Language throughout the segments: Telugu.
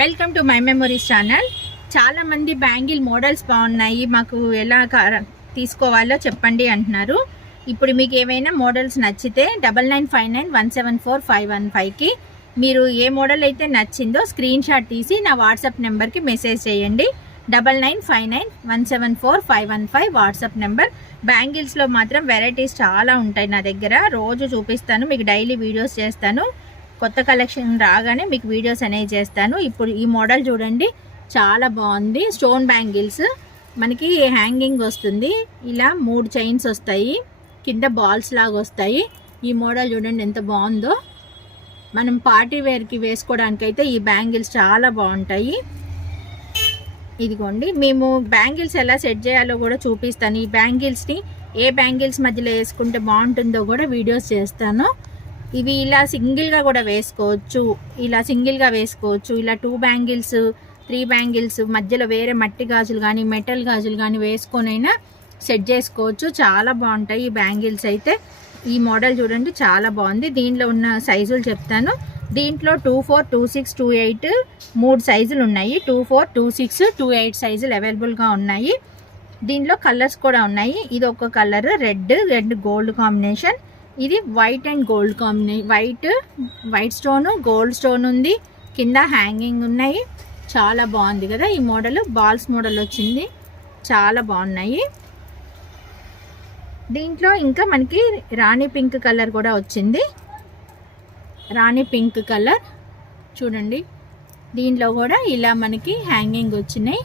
Welcome to my memories channel. చాలామంది బ్యాంగిల్ మోడల్స్ బాగున్నాయి, మాకు ఎలా తీసుకోవాలో చెప్పండి అంటున్నారు. ఇప్పుడు మీకు ఏమైనా మోడల్స్ నచ్చితే 9959174515కి మీరు ఏ మోడల్ అయితే నచ్చిందో స్క్రీన్ షాట్ తీసి నా వాట్సాప్ నెంబర్కి మెసేజ్ చేయండి. 9959174515 వాట్సాప్ నెంబర్. బ్యాంగిల్స్లో మాత్రం వెరైటీస్ చాలా ఉంటాయి నా దగ్గర, రోజు చూపిస్తాను మీకు, డైలీ వీడియోస్ చేస్తాను. కొత్త కలెక్షన్ రాగానే మీకు వీడియోస్ అనేవి చేస్తాను. ఇప్పుడు ఈ మోడల్ చూడండి, చాలా బాగుంది. స్టోన్ బ్యాంగిల్స్ మనకి హ్యాంగింగ్ వస్తుంది, ఇలా 3 చైన్స్ వస్తాయి, కింద బాల్స్ లాగా వస్తాయి. ఈ మోడల్ చూడండి ఎంత బాగుందో. మనం పార్టీ వేర్కి వేసుకోవడానికైతే ఈ బ్యాంగిల్స్ చాలా బాగుంటాయి. ఇదిగోండి, మేము బ్యాంగిల్స్ ఎలా సెట్ చేయాలో కూడా చూపిస్తాను. ఈ బ్యాంగిల్స్ని ఏ బ్యాంగిల్స్ మధ్యలో వేసుకుంటే బాగుంటుందో కూడా వీడియోస్ చేస్తాను. ఇవి ఇలా సింగిల్గా కూడా వేసుకోవచ్చు, ఇలా సింగిల్గా వేసుకోవచ్చు, ఇలా 2 బ్యాంగిల్స్ 3 బ్యాంగిల్స్ మధ్యలో వేరే మట్టి గాజులు కానీ మెటల్ గాజులు కానీ వేసుకొనైనా సెట్ చేసుకోవచ్చు. చాలా బాగుంటాయి ఈ బ్యాంగిల్స్ అయితే. ఈ మోడల్ చూడండి చాలా బాగుంది. దీంట్లో ఉన్న సైజులు చెప్తాను. దీంట్లో 24, 26, 28 3 సైజులు ఉన్నాయి. 24, 26, 28 సైజులు అవైలబుల్గా ఉన్నాయి. దీంట్లో కలర్స్ కూడా ఉన్నాయి. ఇది ఒక కలర్ రెడ్ గోల్డ్ కాంబినేషన్, ఇది white and gold combination. White stone gold stone ఉంది, కింద హ్యాంగింగ్ ఉన్నాయి. చాలా బాగుంది కదా ఈ మోడల్. బాల్స్ మోడల్ వచ్చింది, చాలా బాగున్నాయి. దీంట్లో ఇంకా మనకి రాణి పింక్ కలర్ కూడా వచ్చింది. రాణి పింక్ కలర్ చూడండి, దీంట్లో కూడా ఇలా మనకి హ్యాంగింగ్ వచ్చినాయి,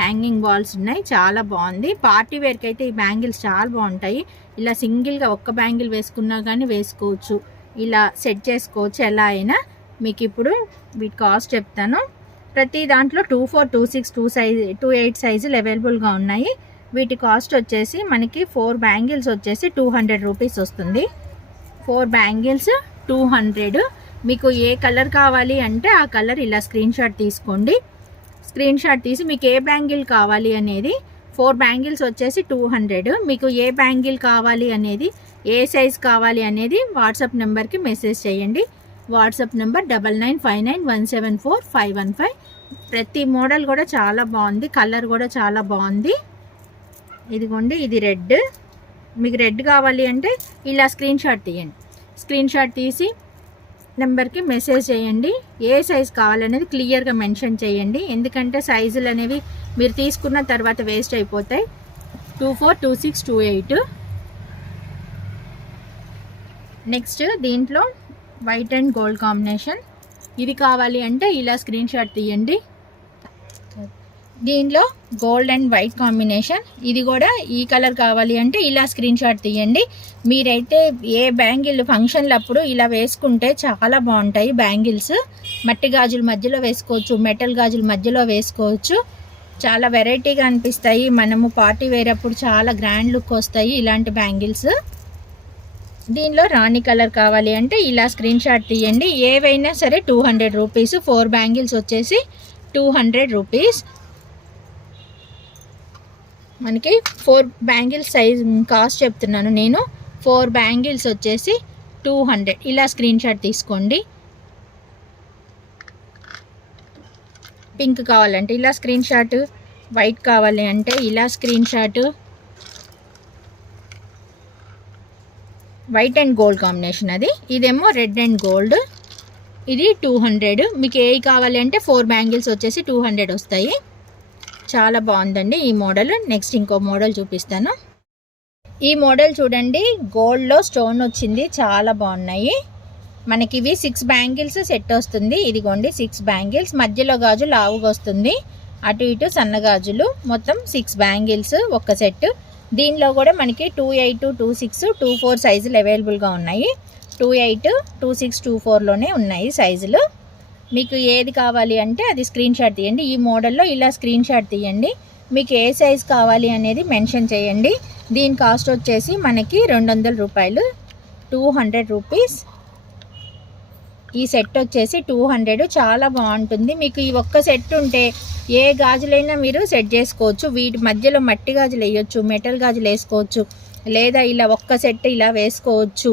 హ్యాంగింగ్ బాల్స్ ఉన్నాయి. చాలా బాగుంది. పార్టీ వేర్కి అయితే ఈ బ్యాంగిల్స్ చాలా బాగుంటాయి. ఇలా సింగిల్గా ఒక్క బ్యాంగిల్ వేసుకున్నా కానీ వేసుకోవచ్చు, ఇలా సెట్ చేసుకోవచ్చు ఎలా అయినా. మీకు ఇప్పుడు వీటి కాస్ట్ చెప్తాను. ప్రతి దాంట్లో 24, 26, 28 సైజులు అవైలబుల్గా ఉన్నాయి. వీటి కాస్ట్ వచ్చేసి మనకి 4 బ్యాంగిల్స్ వచ్చేసి 200 రూపీస్ వస్తుంది. 4 బ్యాంగిల్స్ 200. మీకు ఏ కలర్ కావాలి అంటే ఆ కలర్ ఇలా స్క్రీన్ షాట్ తీసుకోండి. స్క్రీన్ షాట్ తీసి మీకు ఏ బ్యాంగిల్ కావాలి అనేది, 4 బ్యాంగిల్స్ వచ్చేసి 200. మీకు ఏ బ్యాంగిల్ కావాలి అనేది, ఏ సైజ్ కావాలి అనేది వాట్సాప్ నెంబర్కి మెసేజ్ చేయండి. WhatsApp number 9959174515. ప్రతి మోడల్ కూడా చాలా బాగుంది, కలర్ కూడా చాలా బాగుంది. ఇదిగోండి, ఇది రెడ్. మీకు రెడ్ కావాలి అంటే ఇలా స్క్రీన్ షాట్ తీయండి. స్క్రీన్ షాట్ తీసి నెంబర్కి మెసేజ్ చేయండి. ఏ సైజ్ కావాలనేది క్లియర్గా మెన్షన్ చేయండి, ఎందుకంటే సైజులు అనేవి మీరు తీసుకున్న తర్వాత వేస్ట్ అయిపోతాయి. 24, 26, 28. నెక్స్ట్ దీంట్లో వైట్ అండ్ గోల్డ్ కాంబినేషన్, ఇది కావాలి అంటే ఇలా స్క్రీన్ షాట్ తీయండి. దీంట్లో గోల్డ్ అండ్ వైట్ కాంబినేషన్, ఇది కూడా ఈ కలర్ కావాలి అంటే ఇలా స్క్రీన్ షాట్ తీయండి. మీరైతే ఏ బ్యాంగిల్ ఫంక్షన్లప్పుడు ఇలా వేసుకుంటే చాలా బాగుంటాయి బ్యాంగిల్స్. మట్టి గాజుల మధ్యలో వేసుకోవచ్చు, మెటల్ గాజుల మధ్యలో వేసుకోవచ్చు, చాలా వెరైటీగా అనిపిస్తాయి. మనము పార్టీ వేరప్పుడు చాలా గ్రాండ్ లుక్ వస్తాయి ఇలాంటి బ్యాంగిల్స్. దీనిలో రాణి కలర్ కావాలి అంటే ఇలా స్క్రీన్ షాట్ తీయండి. ఏవైనా సరే 200 రూపీస్. 4 బ్యాంగిల్స్ వచ్చేసి 200 రూపీస్. మనకి 4 బ్యాంగిల్స్ సైజ్ కాస్ట్ చెప్తున్నాను నేను. 4 బ్యాంగిల్స్ వచ్చేసి 200. ఇలా స్క్రీన్ షాట్ తీసుకోండి. పింక్ కావాలంటే ఇలా స్క్రీన్ షాట్, వైట్ కావాలి అంటే ఇలా screen shot. White and gold combination అది, ఇదేమో రెడ్ అండ్ గోల్డ్, ఇది 200. మీకు ఏ కావాలి అంటే 4 బ్యాంగిల్స్ వచ్చేసి 200 వస్తాయి. చాలా బాగుందండి ఈ మోడల్. నెక్స్ట్ ఇంకో మోడల్ చూపిస్తాను. ఈ మోడల్ చూడండి, గోల్డ్లో స్టోన్ వచ్చింది, చాలా బాగున్నాయి. మనకి ఇవి 6 బ్యాంగిల్స్ సెట్ వస్తుంది. ఇదిగోండి 6 బ్యాంగిల్స్, మధ్యలో గాజు లావుగా వస్తుంది, అటు ఇటు సన్న గాజులు, మొత్తం 6 బ్యాంగిల్స్ ఒక సెట్. దీనిలో కూడా మనకి 28, 26, 24 సైజులు అవైలబుల్గా ఉన్నాయి. 28, 26, 24లోనే ఉన్నాయి సైజులు. మీకు ఏది కావాలి అంటే అది స్క్రీన్ షాట్ తీయండి. ఈ మోడల్లో ఇలా స్క్రీన్ షాట్ తీయండి. మీకు ఏ సైజ్ కావాలి అనేది మెన్షన్ చేయండి. దీని కాస్ట్ వచ్చేసి మనకి 200 రూపాయలు, 200 రూపీస్. ఈ సెట్ వచ్చేసి 200. చాలా బాగుంటుంది. మీకు ఈ ఒక్క సెట్ ఉంటే ఏ గాజులైనా మీరు సెట్ చేసుకోవచ్చు. వీటి మధ్యలో మట్టి గాజులు వేయొచ్చు, మెటల్ గాజులు వేసుకోవచ్చు, లేదా ఇలా ఒక్క సెట్ ఇలా వేసుకోవచ్చు.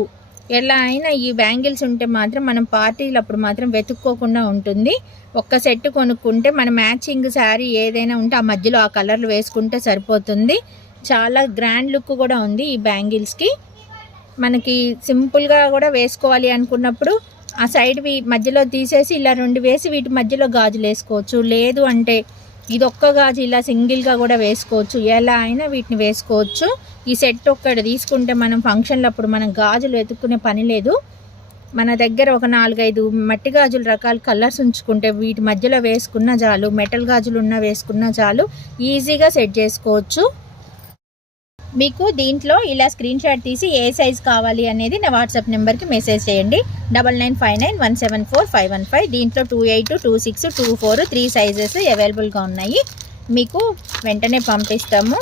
ఎలా అయినా ఈ బ్యాంగిల్స్ ఉంటే మాత్రం మనం పార్టీలు అప్పుడు మాత్రం వెతుక్కోకుండా ఉంటుంది. ఒక్క సెట్ కొనుక్కుంటే మన మ్యాచింగ్ శారీ ఏదైనా ఉంటే ఆ మధ్యలో ఆ కలర్లు వేసుకుంటే సరిపోతుంది. చాలా గ్రాండ్ లుక్ కూడా ఉంది ఈ బ్యాంగిల్స్కి. మనకి సింపుల్గా కూడా వేసుకోవాలి అనుకున్నప్పుడు ఆ సైడ్వి మధ్యలో తీసేసి ఇలా 2 వేసి వీటి మధ్యలో గాజులు వేసుకోవచ్చు. లేదు అంటే ఇదొక్క గాజు ఇలా సింగిల్గా కూడా వేసుకోవచ్చు. ఎలా అయినా వీటిని వేసుకోవచ్చు. ఈ సెట్ ఒక్కటి తీసుకుంటే మనం ఫంక్షన్లప్పుడు మనం గాజులు వెతుక్కునే పని లేదు. మన దగ్గర ఒక 4-5 మట్టి గాజుల రకాల కలర్స్ ఉంచుకుంటే వీటి మధ్యలో వేసుకున్న చాలు, మెటల్ గాజులు ఉన్న వేసుకున్న చాలు, ఈజీగా సెట్ చేసుకోవచ్చు. మీకు దీంట్లో ఇలా స్క్రీన్ షాట్ తీసి ఏ సైజ్ కావాలి అనేది నా వాట్సాప్ నెంబర్కి మెసేజ్ చేయండి. 9959174515. దీంట్లో 28, 26, 24 3 సైజెస్ అవైలబుల్గా ఉన్నాయి. మీకు వెంటనే పంపిస్తాము.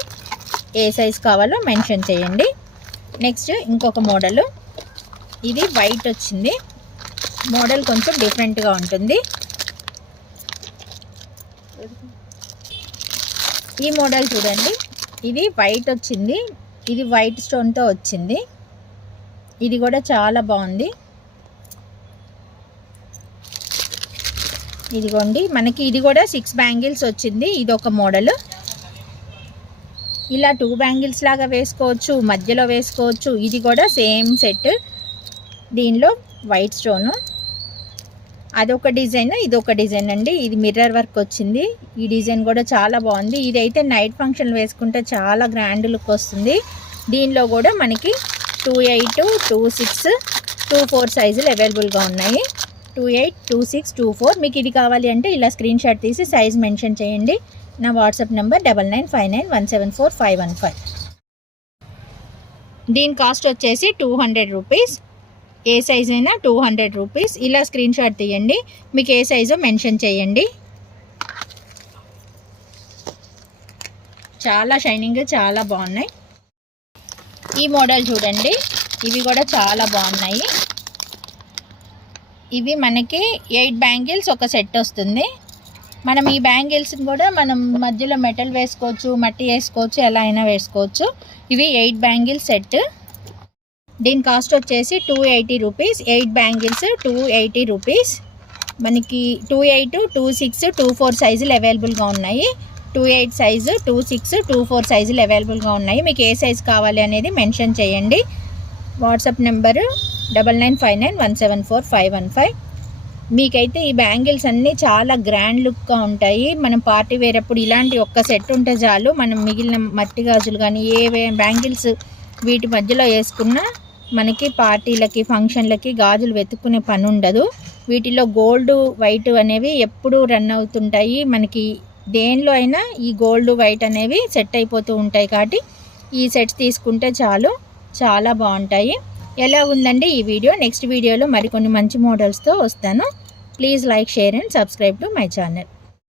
ఏ సైజ్ కావాలో మెన్షన్ చేయండి. నెక్స్ట్ ఇంకొక మోడల్, ఇది వైట్ వచ్చింది. మోడల్ కొంచెం డిఫరెంట్గా ఉంటుంది. ఈ మోడల్ చూడండి, ఇది వైట్ వచ్చింది. ఇది వైట్ స్టోన్తో వచ్చింది. ఇది కూడా చాలా బాగుంది. ఇదిగోండి, మనకి ఇది కూడా 6 బ్యాంగిల్స్ వచ్చింది. ఇది ఒక మోడల్. ఇలా 2 బ్యాంగిల్స్ లాగా వేసుకోవచ్చు, మధ్యలో వేసుకోవచ్చు. ఇది కూడా సేమ్ సెట్. దీనిలో వైట్ స్టోను, అదొక డిజైన్, ఇదొక డిజైన్ అండి. ఇది మిర్రర్ వర్క్ వచ్చింది. ఈ డిజైన్ కూడా చాలా బాగుంది. ఇదైతే నైట్ ఫంక్షన్ వేసుకుంటే చాలా గ్రాండ్ లుక్ వస్తుంది. దీనిలో కూడా మనకి 28, 26, 24 సైజులు అవైలబుల్గా ఉన్నాయి. 28, 26, 24. మీకు ఇది కావాలి అంటే ఇలా స్క్రీన్ షాట్ తీసి సైజ్ మెన్షన్ చేయండి. నా వాట్సాప్ నెంబర్ 9959174515. దీని కాస్ట్ వచ్చేసి 200 రూపీస్. ఏ సైజ్ అయినా 200 రూపీస్. ఇలా స్క్రీన్ షాట్ తీయండి, మీకు ఏ సైజో మెన్షన్ చేయండి. చాలా షైనింగ్, చాలా బాగున్నాయి. ఈ మోడల్ చూడండి, ఇవి కూడా చాలా బాగున్నాయి. ఇవి మనకి 8 బ్యాంగిల్స్ ఒక సెట్ వస్తుంది. మనం ఈ బ్యాంగిల్స్ని కూడా మనం మధ్యలో మెటల్ వేసుకోవచ్చు, మట్టి వేసుకోవచ్చు, ఎలా అయినా వేసుకోవచ్చు. ఇవి 8 బ్యాంగిల్ సెట్. దీని కాస్ట్ వచ్చేసి 280 రూపీస్. 8 bangles 280 rupees. మనకి 28, 26, 24 సైజులు అవైలబుల్గా ఉన్నాయి. 28 సైజు, 26, 24 సైజులు అవైలబుల్గా ఉన్నాయి. మీకు ఏ సైజు కావాలి అనేది మెన్షన్ చేయండి. WhatsApp number 9959174515. మీకైతే ఈ బ్యాంగిల్స్ అన్నీ చాలా గ్రాండ్ లుక్గా ఉంటాయి. మనం పార్టీ వేర్ అప్పుడు ఇలాంటి ఒక్క సెట్ ఉంటే చాలు. మనం మిగిలిన మట్టి గాజులు కానీ ఏ బ్యాంగిల్స్ వీటి మధ్యలో వేసుకున్నా మనకి పార్టీలకి, ఫంక్షన్లకి గాజులు వెతుక్కునే పని ఉండదు. వీటిలో గోల్డ్, వైట్ అనేవి ఎప్పుడూ రన్ అవుతుంటాయి. మనకి దేనిలో అయినా ఈ గోల్డ్, వైట్ అనేవి సెట్ అయిపోతూ ఉంటాయి. కాబట్టి ఈ సెట్స్ తీసుకుంటే చాలు, చాలా బాగుంటాయి. ఎలా ఉందండి ఈ వీడియో? నెక్స్ట్ వీడియోలో మరికొన్ని మంచి మోడల్స్తో వస్తాను. Please like, share and subscribe to my channel.